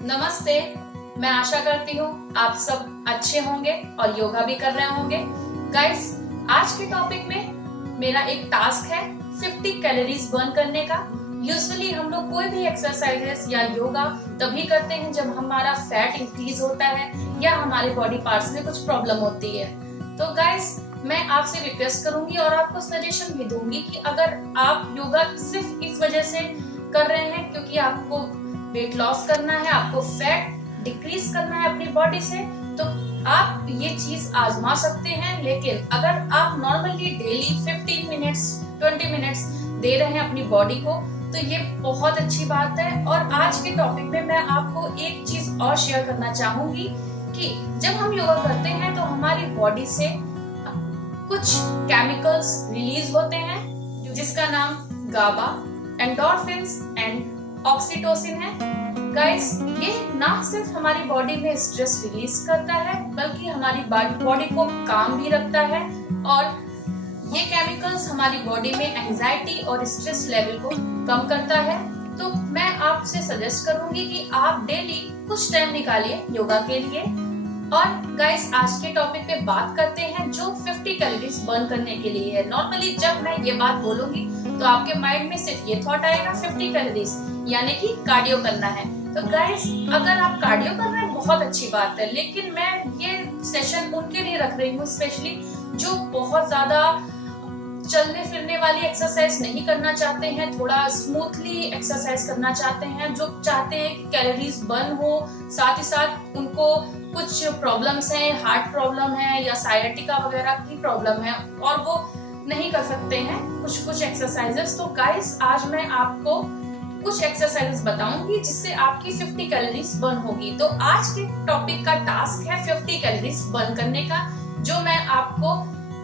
नमस्ते। मैं आशा करती हूँ आप सब अच्छे होंगे और योगा भी कर रहे होंगे। गाइस, आज के टॉपिक में मेरा एक टास्क है 50 कैलोरीज बर्न करने का। यूजुअली हम लोग कोई भी एक्सरसाइजेस या योगा तभी करते हैं जब हमारा फैट इंक्रीज होता है या हमारे बॉडी पार्ट्स में कुछ प्रॉब्लम होती है। तो गाइस, मैं आपसे रिक्वेस्ट करूंगी और आपको सजेशन भी दूंगी कि अगर आप योगा सिर्फ इस वजह से कर रहे हैं क्योंकि आपको वेट लॉस करना है, आपको फैट डिक्रीज करना है अपनी बॉडी से, तो आप ये चीज आजमा सकते हैं। लेकिन अगर आप नॉर्मली डेली 15 मिनट्स 20 मिनट्स दे रहे हैं अपनी बॉडी को, तो ये बहुत अच्छी बात है। और आज के टॉपिक में मैं आपको एक चीज और शेयर करना चाहूंगी कि जब हम योगा करते हैं तो हमारी बॉडी से कुछ केमिकल्स रिलीज होते हैं जिसका नाम गाबा, एंडोर्फिन्स एंड ऑक्सीटोसिन है। गाइस, ये ना सिर्फ हमारी बॉडी में स्ट्रेस रिलीज करता है बल्कि हमारी बॉडी को काम भी रखता है, और ये केमिकल्स हमारी बॉडी में एंजाइटी और स्ट्रेस लेवल को कम करता है। तो मैं आपसे सजेस्ट करूंगी कि आप डेली कुछ टाइम निकालिए योगा के लिए। और गाइस, आज के टॉपिक पे बात करते हैं जो 50 कैलोरीज बर्न करने के लिए है। नॉर्मली जब मैं ये बात बोलूंगी तो आपके माइंड में सिर्फ ये थॉट आएगा 50 कैलोरीज यानी कि कार्डियो करना है। तो गाइस, अगर आप कार्डियो कर रहे हैं बहुत अच्छी बात है, लेकिन मैं ये सेशन उनके लिए रख रही हूँ स्पेशली जो बहुत ज्यादा चलने फिरने वाली एक्सरसाइज नहीं करना चाहते हैं, थोड़ा स्मूथली एक्सरसाइज करना चाहते हैं, जो चाहते हैं कि कैलोरीज बर्न हो, साथ ही साथ उनको कुछ प्रॉब्लम्स हैं, हार्ट प्रॉब्लम है या सायटिका वगैरह की प्रॉब्लम है और वो नहीं कर सकते हैं कुछ एक्सरसाइजेस। तो गाइस, आज मैं आपको कुछ एक्सरसाइजेस बताऊंगी जिससे आपकी 50 कैलोरीज बर्न होगी। तो आज के टॉपिक का टास्क है 50 कैलोरीज बर्न करने का, जो मैं आपको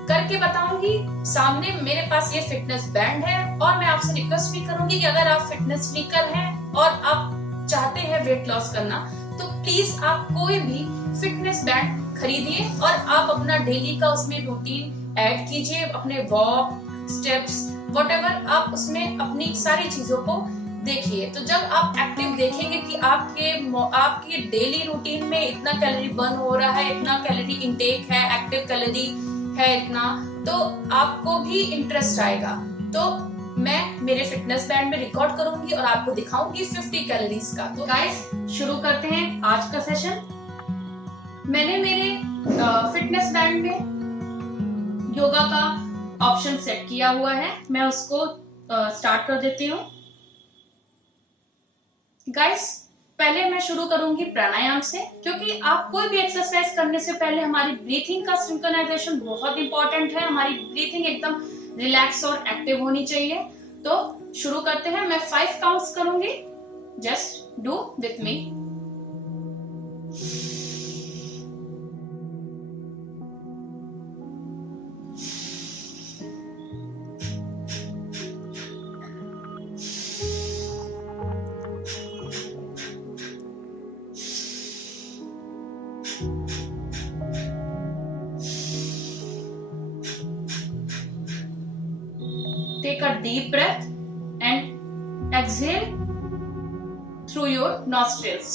करके बताऊंगी। सामने मेरे पास ये फिटनेस बैंड है और मैं आपसे रिक्वेस्ट भी करूंगी कि अगर आप फिटनेस फ्रीकर हैं और आप चाहते हैं वेट लॉस करना, तो प्लीज आप कोई भी फिटनेस बैंड खरीदिए और आप अपना डेली का उसमें रूटीन ऐड कीजिए, अपने वॉक, स्टेप्स, व्हाटएवर, आप उसमें अपनी सारी चीजों को देखिए। तो जब आप एक्टिव देखेंगे कि आपके डेली रूटीन में इतना कैलोरी बर्न हो रहा है, इतना कैलोरी इंटेक है, एक्टिव कैलोरी है इतना, तो आपको भी इंटरेस्ट आएगा। तो मैं मेरे फिटनेस बैंड में रिकॉर्ड करूंगी और आपको दिखाऊंगी 50 कैलोरीज का। तो गाइस, शुरू करते हैं आज का सेशन। मैंने मेरे फिटनेस बैंड में योगा का ऑप्शन सेट किया हुआ है, मैं उसको स्टार्ट कर देती हूँ। गाइस, पहले मैं शुरू करूंगी प्राणायाम से, क्योंकि आप कोई भी एक्सरसाइज करने से पहले हमारी ब्रीथिंग का सिंक्रोनाइजेशन बहुत इंपॉर्टेंट है। हमारी ब्रीथिंग एकदम रिलैक्स और एक्टिव होनी चाहिए। तो शुरू करते हैं। मैं 5 काउंट्स करूंगी, just do with me. Take a deep breath and exhale through your nostrils.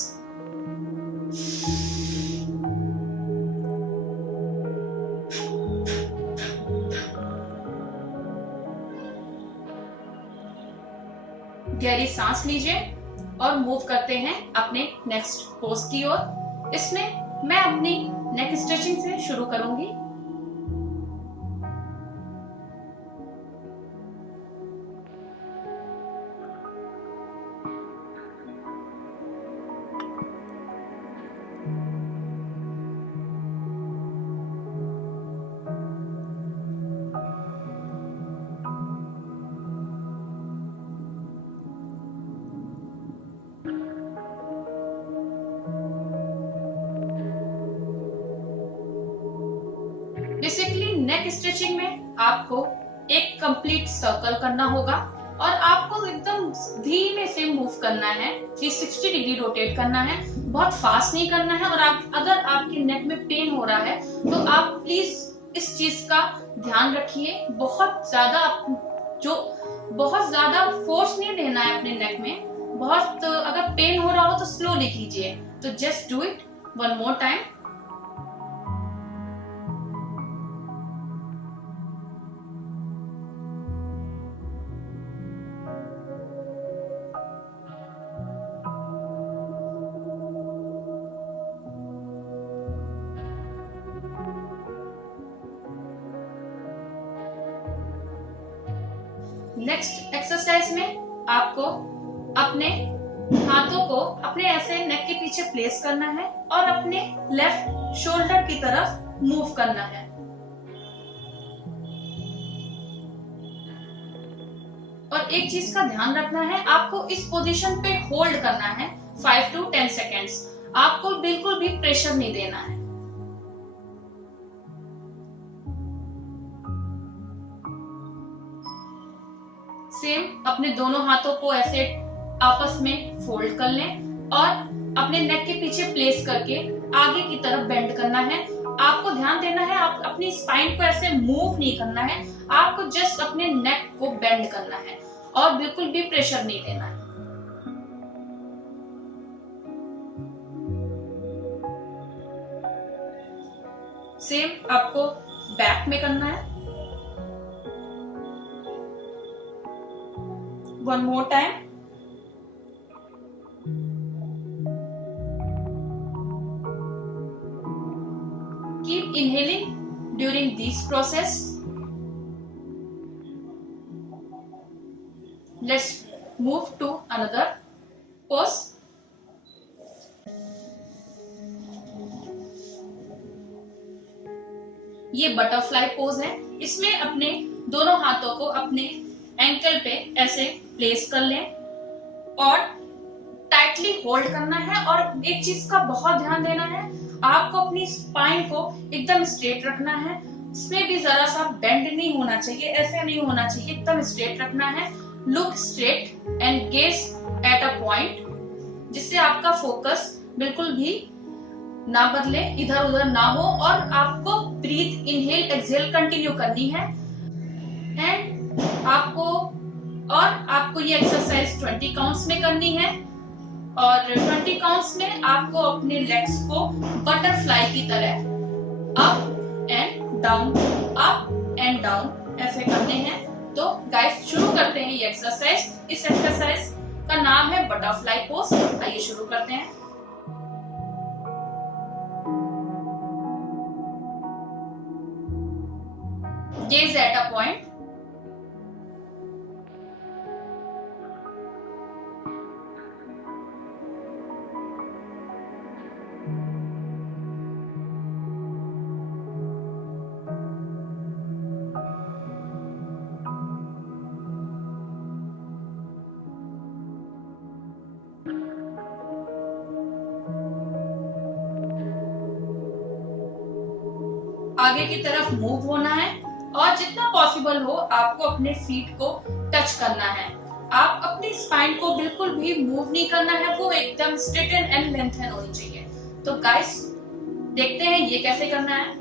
गहरी सांस लीजिए और मूव करते हैं अपने नेक्स्ट पोज की ओर। इसमें मैं अपनी नेक स्ट्रेचिंग से शुरू करूंगी। बेसिकली नेक स्ट्रेचिंग में आपको एक कंप्लीट सर्कल करना होगा और आपको एकदम धीमे से मूव करना है, 360 डिग्री रोटेट करना है, बहुत फास्ट नहीं करना है। और अगर आपके नेक में पेन हो रहा है तो आप प्लीज इस चीज का ध्यान रखिए। बहुत ज्यादा फोर्स नहीं देना है अपने नेक में। बहुत अगर पेन हो रहा हो तो स्लोली कीजिए। तो just do it one more time. Next exercise में आपको अपने हाथों को अपने ऐसे नेक के पीछे प्लेस करना है और अपने लेफ्ट शोल्डर की तरफ मूव करना है। और एक चीज का ध्यान रखना है, आपको इस पोजीशन पे होल्ड करना है 5 to 10 सेकेंड्स। आपको बिल्कुल भी प्रेशर नहीं देना है। सेम अपने दोनों हाथों को ऐसे आपस में फोल्ड कर लें और अपने नेक के पीछे प्लेस करके आगे की तरफ बेंड करना है। आपको ध्यान देना है, आप अपनी स्पाइन को ऐसे मूव नहीं करना है, आपको जस्ट अपने नेक को बेंड करना है और बिल्कुल भी प्रेशर नहीं देना है। सेम आपको बैक में करना है। One more time. Keep inhaling during this process. Let's move to another pose. ये बटरफ्लाई पोज है। इसमें अपने दोनों हाथों को अपने एंकल पे ऐसे प्लेस कर लें और टाइटली होल्ड करना है। और एक चीज का बहुत ध्यान देना है, आपको अपनी स्पाइन को एकदम स्ट्रेट रखना है। इसमें भी जरा सा बेंड नहीं होना चाहिए, ऐसे नहीं होना चाहिए, एकदम स्ट्रेट रखना है। Look straight and gauge at a point, जिससे आपका फोकस बिल्कुल भी ना बदले, इधर उधर ना हो। और आपको ब्रीथ इनहेल एक्सहेल कंटिन्यू करनी है। एंड आपको ये एक्सरसाइज 20 काउंट्स में करनी है। और 20 काउंट्स में आपको अपने लेग्स को बटरफ्लाई की तरह अप एंड डाउन ऐसे करने हैं। तो गाइस शुरू करते हैं ये एक्सरसाइज। इस एक्सरसाइज का नाम है बटरफ्लाई पोज। आइए शुरू करते हैं। Gauge at a point. आगे की तरफ मूव होना है और जितना पॉसिबल हो आपको अपने फीट को टच करना है। आप अपनी स्पाइन को बिल्कुल भी मूव नहीं करना है, वो एकदम स्ट्रेटन एंड लेंथन होनी चाहिए। तो गाइस देखते हैं ये कैसे करना है।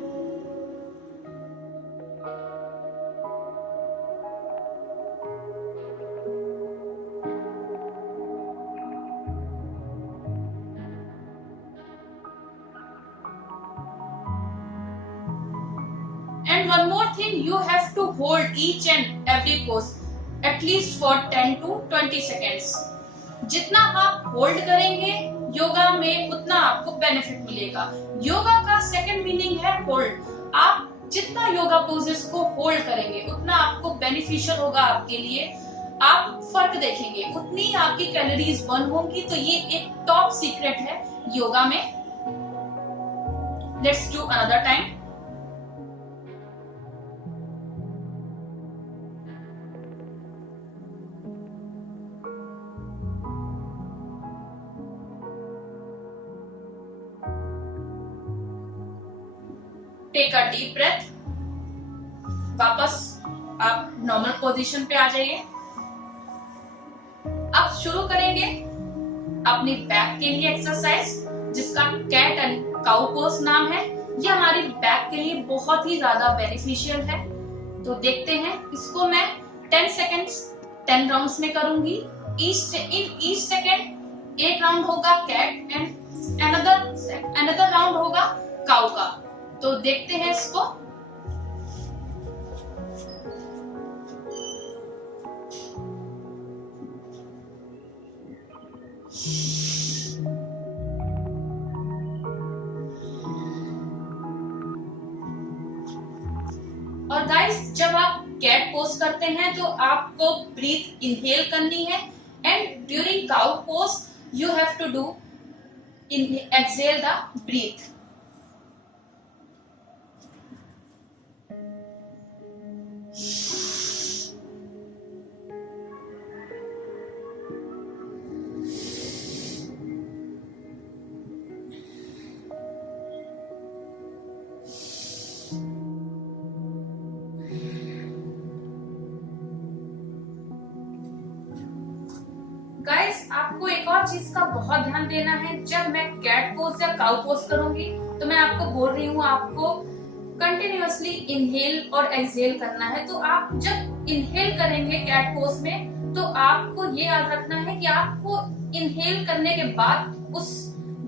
And one more thing, you have to hold each and every pose at least for 10 to 20 seconds. जितना आप होल्ड करेंगे योगा में उतना आपको बेनिफिट मिलेगा। योगा का सेकंड मीनिंग है होल्ड। आप जितना योगा पोजेस को होल्ड करेंगे उतना आपको बेनिफिशियल होगा आपके लिए। आप फर्क देखेंगे, उतनी आपकी कैलोरीज बर्न होंगी। तो ये एक टॉप सीक्रेट है योगा में। Let's do another time. Take a deep breath. वापस आप नॉर्मल पोजीशन पे आ जाइए। अब शुरू करेंगे अपनी बैक के लिए एक्सरसाइज, जिसका कैट एंड काउ पोज नाम है। ये हमारी बैक के लिए बहुत ही ज्यादा बेनिफिशियल है। तो देखते हैं, इसको मैं 10 सेकेंड्स 10 राउंड्स में करूंगी। इन ईच सेकेंड एक राउंड होगा कैट एंड अनदर राउंड होगा काउ का। तो देखते हैं इसको। और गाइस, जब आप कैट पोज करते हैं तो आपको ब्रीथ इनहेल करनी है and during cow pose you have to do exhale the breath. Guys, आपको एक और चीज का बहुत ध्यान देना है। जब मैं कैट पोज या काउ पोज करूंगी तो मैं आपको बोल रही हूँ आपको कंटिन्यूअसली इनहेल और एक्सहेल करना है। तो आप जब इनहेल करेंगे कैट पोज में तो आपको ये याद रखना है कि आपको इनहेल करने के बाद उस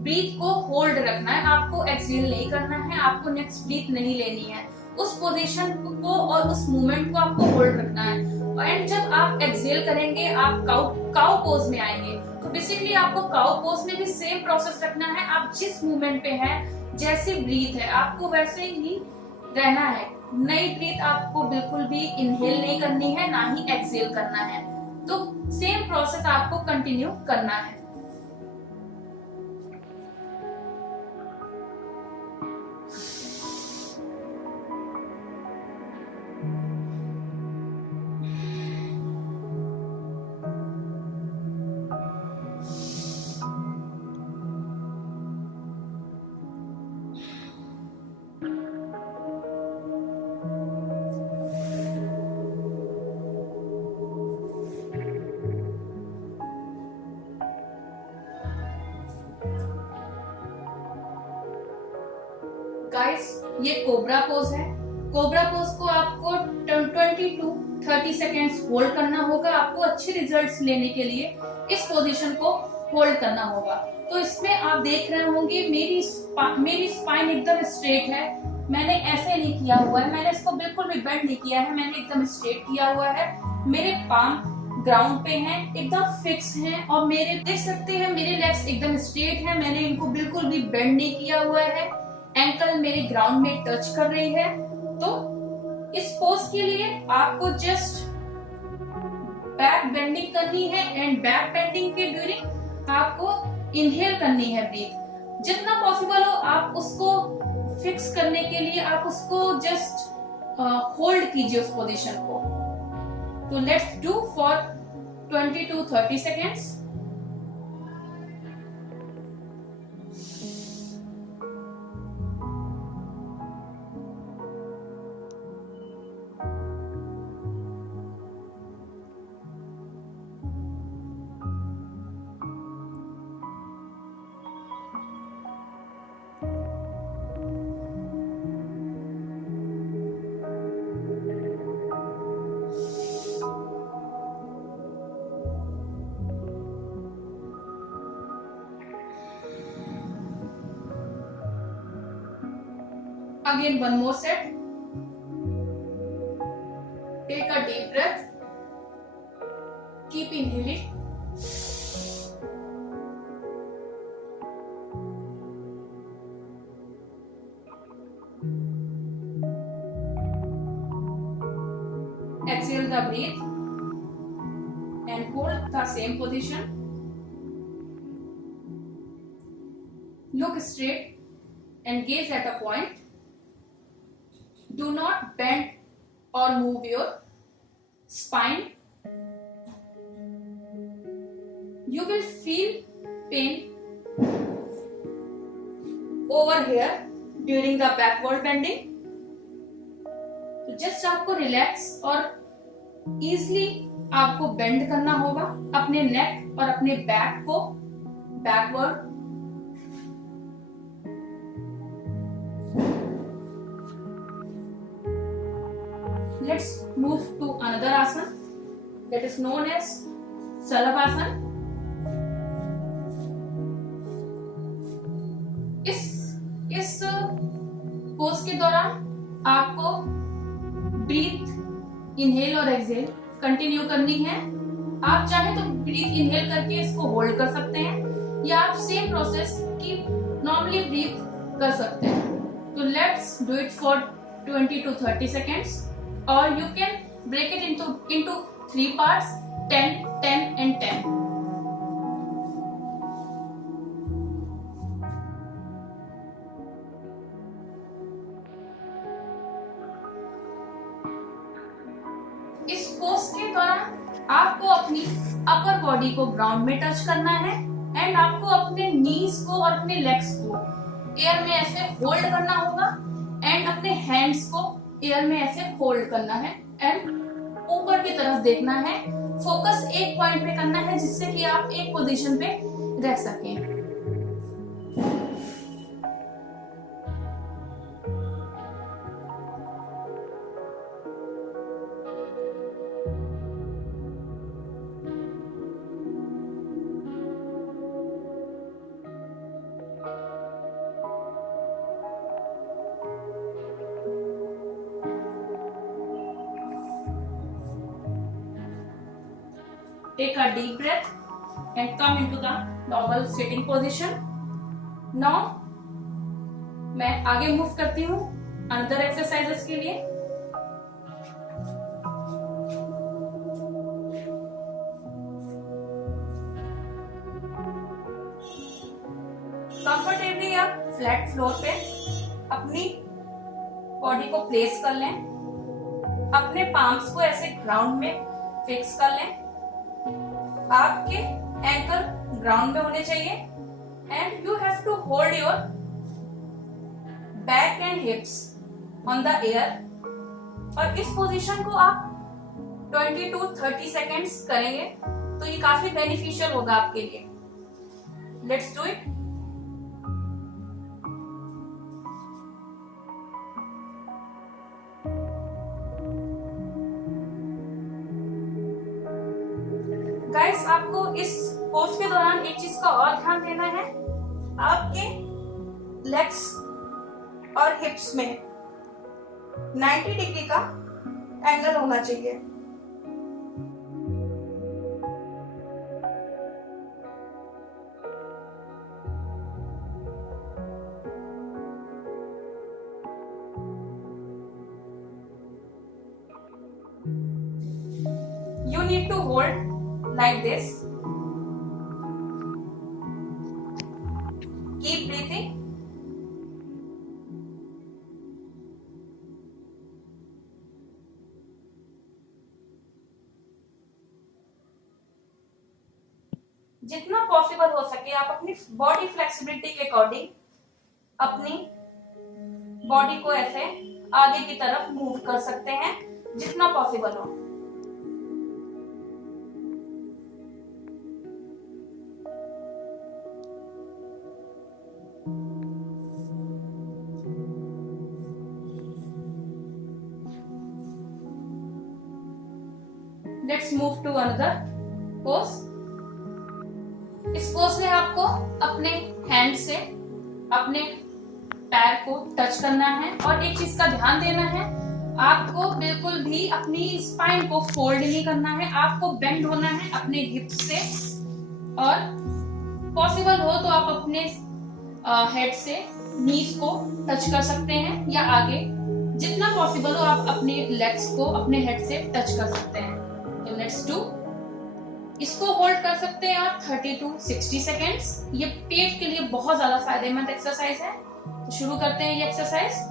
ब्रीथ को होल्ड रखना है, आपको एक्सहेल नहीं करना है, आपको नेक्स्ट ब्रीथ नहीं लेनी है। उस पोजीशन को और उस मूवमेंट को आपको होल्ड रखना है। एंड जब आप एक्सहेल करेंगे आप काउ पोज में आएंगे। तो बेसिकली आपको काउ पोज में भी सेम प्रोसेस रखना है। आप जिस मूवमेंट पे हैं, जैसी ब्रीथ है आपको वैसे ही रहना है। नई ब्रीथ आपको बिल्कुल भी इनहेल नहीं करनी है, ना ही एक्सहेल करना है। तो सेम प्रोसेस आपको कंटिन्यू करना है। गाइस, ये कोबरा पोज है। कोबरा पोज को आपको 20 to 30 सेकेंड्स होल्ड करना होगा। आपको अच्छे रिजल्ट्स लेने के लिए इस पोजीशन को होल्ड करना होगा। तो इसमें आप देख रहे होंगे मेरी स्पाइन एकदम स्ट्रेट है। मैंने ऐसे नहीं किया हुआ है, मैंने इसको बिल्कुल भी बेंड नहीं किया है, मैंने एकदम स्ट्रेट किया हुआ है। मेरे पाम ग्राउंड पे हैं, एकदम फिक्स हैं और मेरे देख सकते हैं मेरे लेग्स एकदम स्ट्रेट हैं। मैंने इनको बिल्कुल भी बेंड नहीं किया हुआ है। एंकल मेरी ग्राउंड में टच कर रही है। तो इस पोज के लिए आपको जस्ट बैक बेंडिंग करनी है एंड बैक बेंडिंग के ड्यूरिंग आपको इनहेल करनी है ब्रीथ। जितना पॉसिबल हो आप उसको फिक्स करने के लिए आप उसको जस्ट होल्ड कीजिए उस पोजीशन को। तो let's do for 20 to 30 seconds. Again, one more set. Take a deep breath. Keep inhaling. Exhale the breath and hold the same position. Look straight and gaze at a point. Do not bend or move your spine. You will feel pain over here during the backward bending. तो just आपको relax और easily आपको bend करना होगा अपने नेक और अपने back को backward. Let's move to another asana that is known as Shalabhasana. इस इस पोज के दौरान आपको ब्रीथ इनहेल और एक्सहेल कंटिन्यू करनी है। आप चाहे तो ब्रीथ इनहेल करके इसको होल्ड कर सकते हैं या आप सेम प्रोसेस की नॉर्मली ब्रीथ कर सकते हैं। तो let's do it for 20 to 30 seconds, or you can break it into 3 parts, 10, 10 and 10. इस पोज के दौरान आपको अपनी अपर बॉडी को ग्राउंड में टच करना है एंड आपको अपने नीज को और अपने लेग्स को एयर में ऐसे होल्ड करना होगा एंड अपने हैंड्स को एयर में ऐसे होल्ड करना है एंड ऊपर की तरफ देखना है। फोकस एक पॉइंट पे करना है जिससे कि आप एक पोजीशन पे रह सकें। Take a deep breath and come into the normal sitting position. Now मैं आगे मूव करती हूँ अनदर एक्सरसाइजेस के लिए। कंफर्टेबली आप फ्लैट फ्लोर पे अपनी बॉडी को प्लेस कर लें, अपने पाम्स को ऐसे ग्राउंड में फिक्स कर लें। आपके एंकल ग्राउंड में होने चाहिए and you have to hold your back and hips on the air. और इस पोजीशन को आप 20 to 30 seconds करेंगे तो ये काफी बेनिफिशियल होगा आपके लिए। Let's do it. गाइस, आपको इस पोज के दौरान एक चीज का और ध्यान देना है, आपके लेग्स और हिप्स में 90 डिग्री का एंगल होना चाहिए। You need to hold like this. Keep breathing. जितना पॉसिबल हो सके आप अपनी बॉडी फ्लेक्सिबिलिटी के अकॉर्डिंग अपनी बॉडी को ऐसे आगे की तरफ मूव कर सकते हैं जितना पॉसिबल हो। Let's move to another pose. इस पोज में आपको अपने हैंड से अपने पैर को टच करना है और एक चीज का ध्यान देना है, आपको बिल्कुल भी अपनी स्पाइन को फोल्ड नहीं करना है, आपको बेंड होना है अपने हिप्स से। और पॉसिबल हो तो आप अपने हेड से नीज को टच कर सकते हैं या आगे जितना पॉसिबल हो आप अपने लेग्स को अपने हेड से टच कर सकते हैं। तो लेट्स डू। इसको होल्ड कर सकते हैं आप 30 to 60 seconds। ये पेट के लिए बहुत ज्यादा फायदेमंद एक्सरसाइज है। तो शुरू करते हैं ये exercise.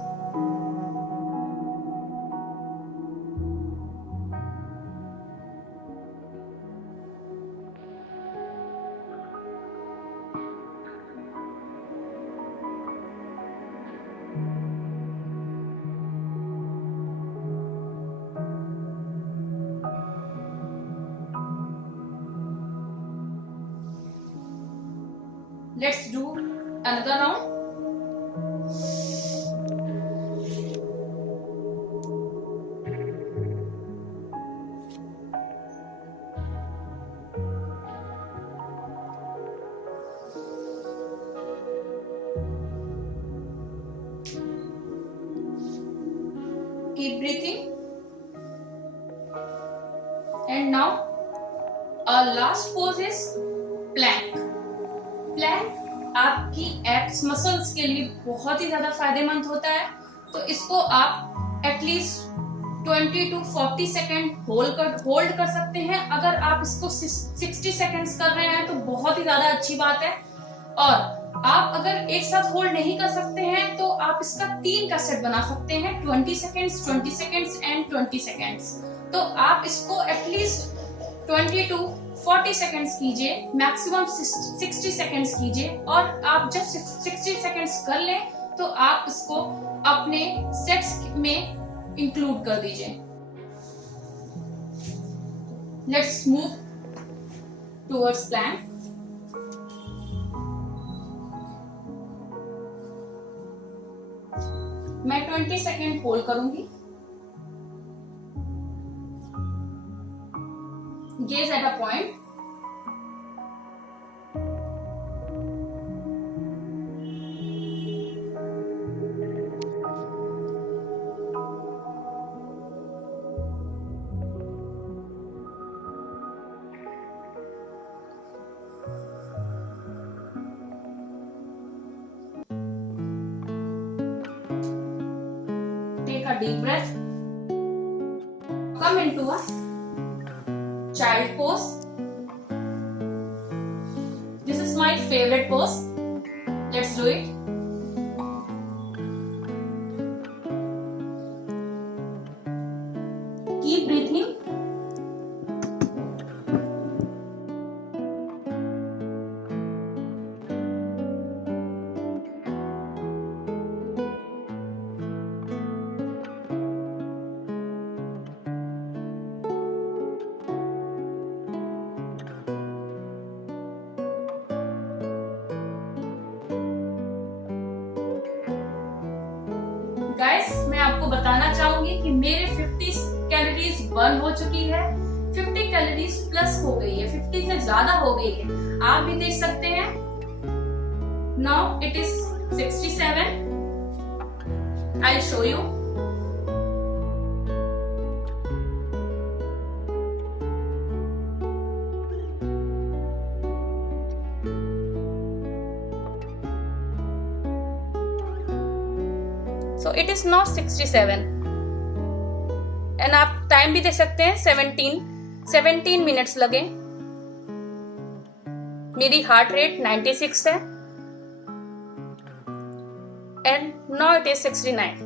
Let's do another round. keep breathing. And now our last pose is plank. Plank आपकी एब्स मसल्स के लिए बहुत ही ज्यादा फायदेमंद होता है, तो इसको आप एटलीस्ट 20 to 40 सेकेंड होल्ड कर सकते हैं। अगर आप इसको 60 सेकेंड्स कर रहे हैं तो बहुत ही ज्यादा अच्छी बात है। और आप अगर एक साथ होल्ड नहीं कर सकते हैं तो आप इसका 3 का सेट बना सकते हैं, 20 सेकेंड्स, 20 सेकेंड्स एंड 20 सेकेंड्स। तो आप इसको एटलीस्ट 20 to 40 सेकेंड्स कीजिए, मैक्सिमम 60 सेकेंड्स कीजिए। और आप जब 60 सेकेंड्स कर लें तो आप इसको अपने सेट्स में इंक्लूड कर दीजिए। Let's move towards plank. मैं 20 सेकेंड होल्ड करूंगी। Gaze at a point. Take a deep breath. Come into a child pose. This is my favorite pose. Let's do it. Keep breathing. Guys, मैं आपको बताना चाहूंगी कि मेरे 50 कैलोरीज बर्न हो चुकी है, 50 कैलोरीज प्लस हो गई है, 50 से ज्यादा हो गई है। आप भी देख सकते हैं। Now it is 67। I will show you. So it is now 67 and आप टाइम भी देख सकते हैं 17 मिनट्स लगे। मेरी हार्ट रेट 96 है एंड नाउ इट इज 69।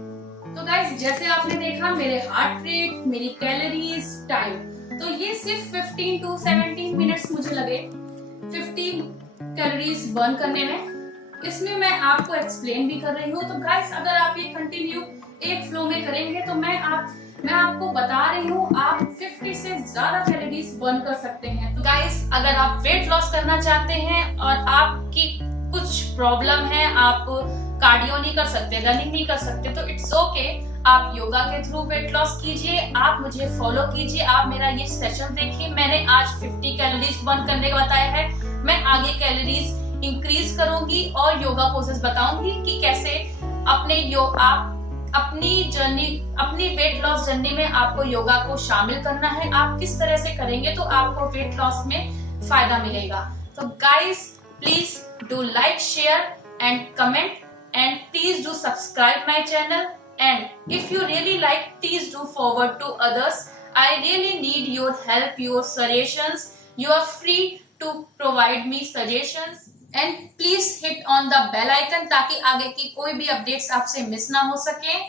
तो गाइस, जैसे आपने देखा मेरे हार्ट रेट, मेरी कैलोरीज, टाइम, तो ये सिर्फ 15 to 17 मिनट्स मुझे लगे 50 कैलोरीज बर्न करने में। इसमें मैं आपको एक्सप्लेन भी कर रही हूँ। तो गाइस, अगर आप ये कंटिन्यू एक फ्लो में करेंगे तो मैं आपको बता रही हूँ आप 50 से ज्यादा कैलोरीज बर्न कर सकते हैं। तो गाइस, अगर आप वेट लॉस करना चाहते हैं और आपकी कुछ प्रॉब्लम है, आप कार्डियो नहीं कर सकते, रनिंग नहीं कर सकते, तो इट्स ओके। आप योगा के थ्रू वेट लॉस कीजिए, आप मुझे फॉलो कीजिए, आप मेरा ये सेशन देखिए। मैंने आज 50 कैलोरीज बर्न करने का बताया है। मैं आगे कैलोरीज इंक्रीज करूंगी और योगा पोजेस बताऊंगी कि कैसे आप अपनी वेट लॉस जर्नी में आपको योगा को शामिल करना है। आप किस तरह से करेंगे तो आपको वेट लॉस में फायदा मिलेगा। तो guys, please do like, share and comment and please do subscribe my channel, and if you really like, please do forward to others. I really need your help, your suggestions. You are free to provide me suggestions and please hit on the bell icon ताकि आगे की कोई भी updates आपसे miss ना हो सके।